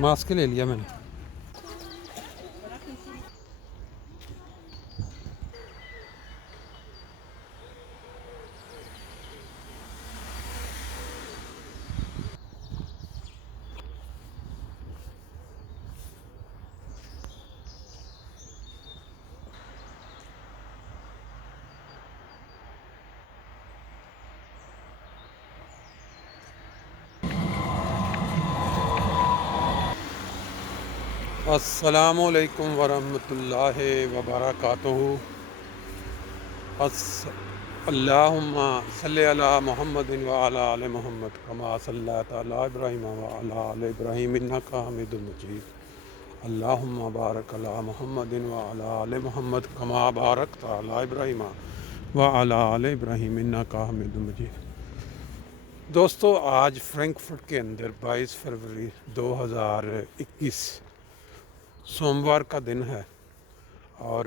Mask لے لیا میں نے۔ السلام علیکم ورحمۃ اللہ وبرکاتہ۔ اللہم صلی علی محمد وعلی آل محمد کما صلیت علی ابراہیم وعلی آل ابراہیم انک حمید مجید۔ اللہم بارک علی محمد وعلی آل محمد کما بارکت علی ابراہیم وعلی آل ابراہیم انک حمید مجید۔ دوستو، آج فرینکفرٹ کے اندر 22 فروری 2021 سوموار کا دن ہے، اور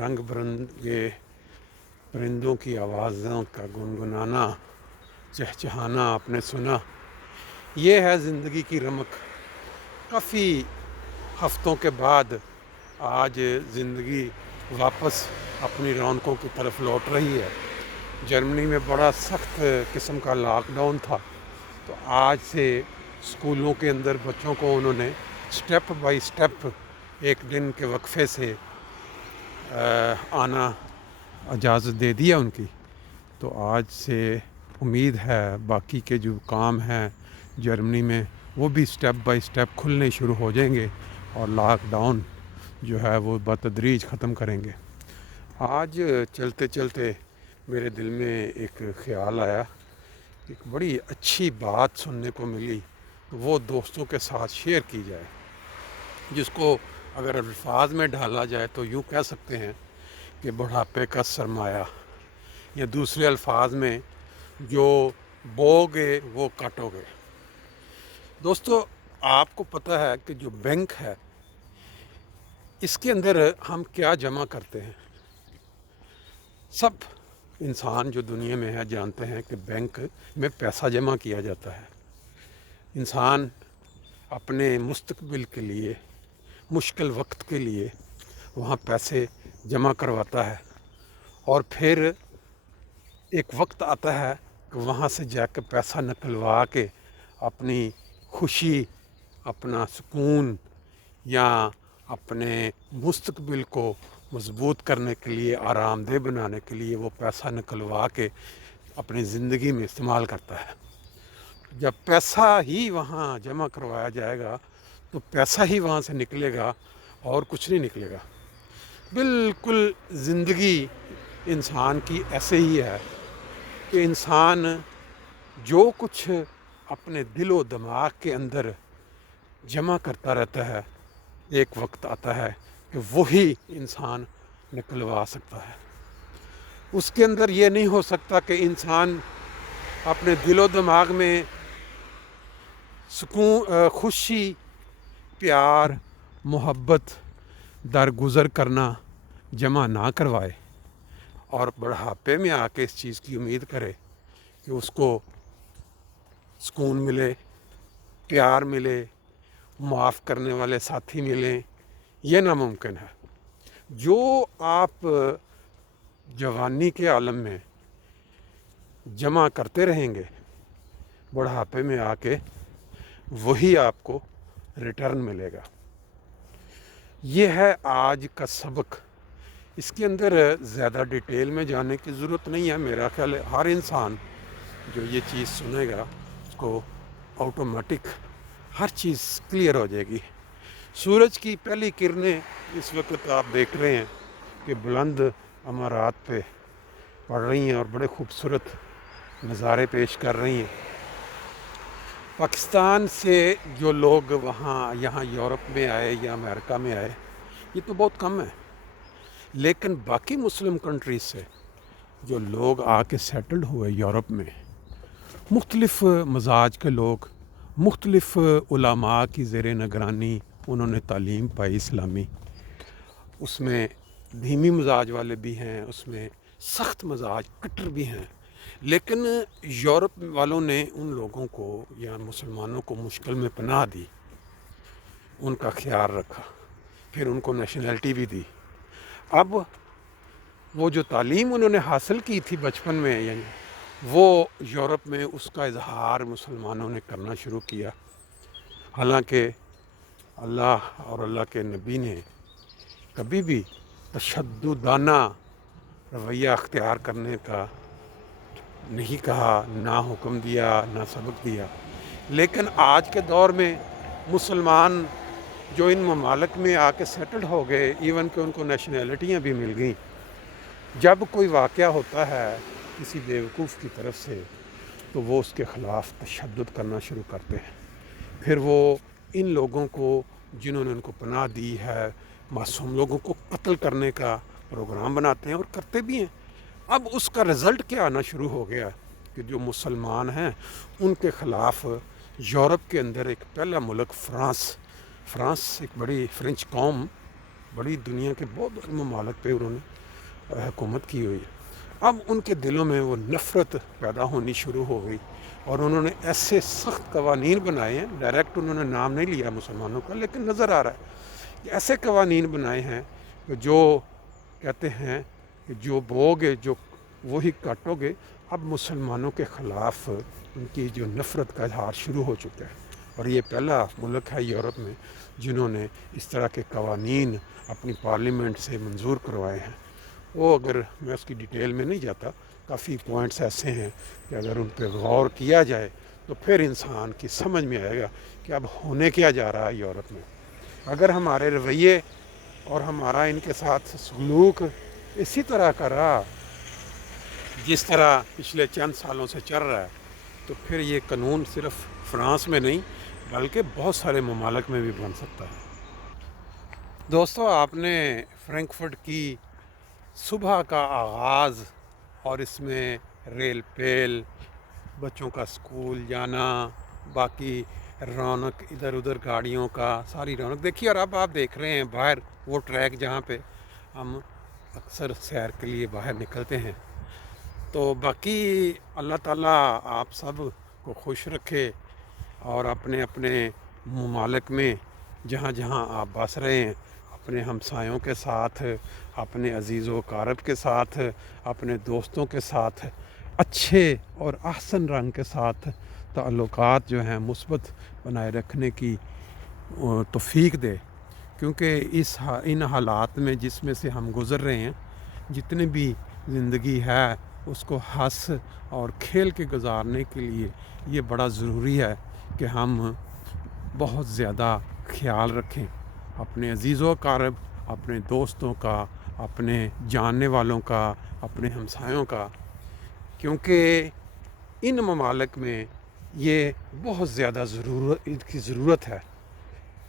رنگ برنگے پرندوں کی آوازوں کا گنگنانا، چہچہانا آپ نے سنا۔ یہ ہے زندگی کی رمق۔ کافی ہفتوں کے بعد آج زندگی واپس اپنی رونقوں کی طرف لوٹ رہی ہے۔ جرمنی میں بڑا سخت قسم کا لاک ڈاؤن تھا، تو آج سے اسکولوں کے اندر بچوں کو انہوں نے سٹیپ بائی سٹیپ ایک دن کے وقفے سے آنا اجازت دے دیا ان کی۔ تو آج سے امید ہے باقی کے جو کام ہیں جرمنی میں وہ بھی سٹیپ بائی سٹیپ کھلنے شروع ہو جائیں گے، اور لاک ڈاؤن جو ہے وہ بتدریج ختم کریں گے۔ آج چلتے چلتے میرے دل میں ایک خیال آیا، ایک بڑی اچھی بات سننے کو ملی، تو وہ دوستوں کے ساتھ شیئر کی جائے، جس کو اگر الفاظ میں ڈھالا جائے تو یوں کہہ سکتے ہیں کہ بڑھاپے کا سرمایہ، یا دوسرے الفاظ میں جو بو گے وہ کاٹو گے۔ دوستو، آپ کو پتہ ہے کہ جو بینک ہے اس کے اندر ہم کیا جمع کرتے ہیں؟ سب انسان جو دنیا میں ہے جانتے ہیں کہ بینک میں پیسہ جمع کیا جاتا ہے۔ انسان اپنے مستقبل کے لیے، مشکل وقت کے لیے وہاں پیسے جمع کرواتا ہے، اور پھر ایک وقت آتا ہے کہ وہاں سے جا کے پیسہ نکلوا کے اپنی خوشی، اپنا سکون، یا اپنے مستقبل کو مضبوط کرنے کے لیے، آرام دہ بنانے کے لیے وہ پیسہ نکلوا کے اپنی زندگی میں استعمال کرتا ہے۔ جب پیسہ ہی وہاں جمع کروایا جائے گا تو پیسہ ہی وہاں سے نکلے گا، اور کچھ نہیں نکلے گا۔ بالکل زندگی انسان کی ایسے ہی ہے کہ انسان جو کچھ اپنے دل و دماغ کے اندر جمع کرتا رہتا ہے، ایک وقت آتا ہے کہ وہی انسان نکلوا سکتا ہے۔ اس کے اندر یہ نہیں ہو سکتا کہ انسان اپنے دل و دماغ میں سکون، خوشی، پیار، محبت درگزر کرنا جمع نہ کروائے، اور بڑھاپے میں آ کے اس چیز کی امید کرے کہ اس کو سکون ملے، پیار ملے، معاف کرنے والے ساتھی ملیں۔ یہ ناممکن ہے۔ جو آپ جوانی کے عالم میں جمع کرتے رہیں گے، بڑھاپے میں آ کے وہی آپ کو ریٹرن ملے گا۔ یہ ہے آج کا سبق۔ اس کے اندر زیادہ ڈیٹیل میں جانے کی ضرورت نہیں ہے۔ میرا خیال ہے ہر انسان جو یہ چیز سنے گا اس کو آٹومیٹک ہر چیز کلیئر ہو جائے گی۔ سورج کی پہلی کرنیں اس وقت آپ دیکھ رہے ہیں کہ بلند عمارات پہ پڑ رہی ہیں، اور بڑے خوبصورت نظارے پیش کر رہی ہیں۔ پاکستان سے جو لوگ یہاں یورپ میں آئے یا امریکہ میں آئے، یہ تو بہت کم ہے، لیکن باقی مسلم کنٹریز سے جو لوگ آ کے سیٹلڈ ہوئے یورپ میں، مختلف مزاج کے لوگ، مختلف علماء کی زیر نگرانی انہوں نے تعلیم پائی اسلامی۔ اس میں دھیمی مزاج والے بھی ہیں، اس میں سخت مزاج کٹر بھی ہیں، لیکن یورپ والوں نے ان لوگوں کو یا مسلمانوں کو مشکل میں پناہ دی، ان کا خیال رکھا، پھر ان کو نیشنلٹی بھی دی۔ اب وہ جو تعلیم انہوں نے حاصل کی تھی بچپن میں، یعنی وہ یورپ میں اس کا اظہار مسلمانوں نے کرنا شروع کیا، حالانکہ اللہ اور اللہ کے نبی نے کبھی بھی تشددانہ رویہ اختیار کرنے کا نہیں کہا، نہ حکم دیا، نہ سبق دیا۔ لیکن آج کے دور میں مسلمان جو ان ممالک میں آ کے سیٹلڈ ہو گئے، ایون کہ ان کو نیشنلٹیاں بھی مل گئیں، جب کوئی واقعہ ہوتا ہے کسی بیوقوف کی طرف سے تو وہ اس کے خلاف تشدد کرنا شروع کرتے ہیں۔ پھر وہ ان لوگوں کو جنہوں نے ان کو پناہ دی ہے، معصوم لوگوں کو قتل کرنے کا پروگرام بناتے ہیں، اور کرتے بھی ہیں۔ اب اس کا رزلٹ کیا آنا شروع ہو گیا کہ جو مسلمان ہیں ان کے خلاف یورپ کے اندر ایک پہلا ملک فرانس ایک بڑی فرینچ قوم، بڑی دنیا کے بہت بڑے ممالک پہ انہوں نے حکومت کی ہوئی ہے۔ اب ان کے دلوں میں وہ نفرت پیدا ہونی شروع ہو گئی، اور انہوں نے ایسے سخت قوانین بنائے ہیں، ڈائریکٹ انہوں نے نام نہیں لیا مسلمانوں کا، لیکن نظر آ رہا ہے کہ ایسے قوانین بنائے ہیں کہ جو کہتے ہیں کہ جو بوگے جو وہی کاٹو گے۔ اب مسلمانوں کے خلاف ان کی جو نفرت کا اظہار شروع ہو چکا ہے، اور یہ پہلا ملک ہے یورپ میں جنہوں نے اس طرح کے قوانین اپنی پارلیمنٹ سے منظور کروائے ہیں۔ وہ اگر میں اس کی ڈیٹیل میں نہیں جاتا، کافی پوائنٹس ایسے ہیں کہ اگر ان پہ غور کیا جائے تو پھر انسان کی سمجھ میں آئے گا کہ اب ہونے کیا جا رہا ہے یورپ میں۔ اگر ہمارے رویے اور ہمارا ان کے ساتھ سلوک اسی طرح کا رہا جس طرح پچھلے چند سالوں سے چل رہا ہے، تو پھر یہ قانون صرف فرانس میں نہیں بلکہ بہت سارے ممالک میں بھی بن سکتا ہے۔ دوستو، آپ نے فرینکفرٹ کی صبح کا آغاز اور اس میں ریل پیل، بچوں کا اسکول جانا، باقی رونق ادھر ادھر گاڑیوں کا، ساری رونق دیکھی۔ اور اب آپ دیکھ رہے ہیں باہر وہ ٹریک جہاں پہ ہم اکثر سیر کے لیے باہر نکلتے ہیں۔ تو باقی اللہ تعالیٰ آپ سب کو خوش رکھے، اور اپنے اپنے ممالک میں جہاں جہاں آپ بس رہے ہیں اپنے ہمسایوں کے ساتھ، اپنے عزیز و اقارب کے ساتھ، اپنے دوستوں کے ساتھ اچھے اور احسن رنگ کے ساتھ تعلقات جو ہیں مثبت بنائے رکھنے کی توفیق دے، کیونکہ ان حالات میں جس میں سے ہم گزر رہے ہیں، جتنی بھی زندگی ہے اس کو ہنس اور کھیل کے گزارنے کے لیے یہ بڑا ضروری ہے کہ ہم بہت زیادہ خیال رکھیں اپنے عزیز و اقارب، اپنے دوستوں کا، اپنے جاننے والوں کا، اپنے ہمسایوں کا، کیونکہ ان ممالک میں یہ بہت زیادہ ضرورت ہے۔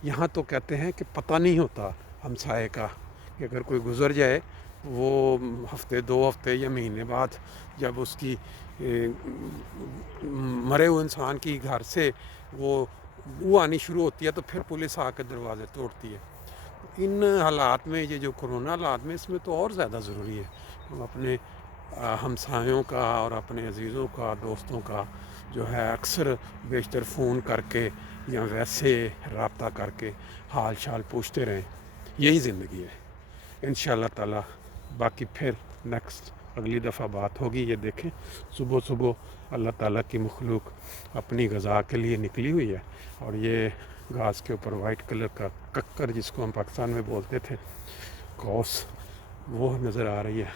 یہاں تو کہتے ہیں کہ پتہ نہیں ہوتا ہمسائے کا، کہ اگر کوئی گزر جائے وہ ہفتے 2 ہفتے یا مہینے بعد جب اس کی مرے ہوئے انسان کی گھر سے وہ آنی شروع ہوتی ہے تو پھر پولیس آ کے دروازے توڑتی ہے۔ ان حالات میں، یہ جو کرونا حالات میں، اس میں تو اور زیادہ ضروری ہے ہم اپنے ہمسایوں کا اور اپنے عزیزوں کا، دوستوں کا جو ہے اکثر بیشتر فون کر کے یا ویسے رابطہ کر کے حال شال پوچھتے رہیں۔ یہی زندگی ہے انشاءاللہ تعالیٰ۔ باقی پھر نیکسٹ اگلی دفعہ بات ہوگی۔ یہ دیکھیں صبح صبح اللہ تعالیٰ کی مخلوق اپنی غذا کے لیے نکلی ہوئی ہے، اور یہ گھاس کے اوپر وائٹ کلر کا ککر، جس کو ہم پاکستان میں بولتے تھے کوس، وہ نظر آ رہی ہے۔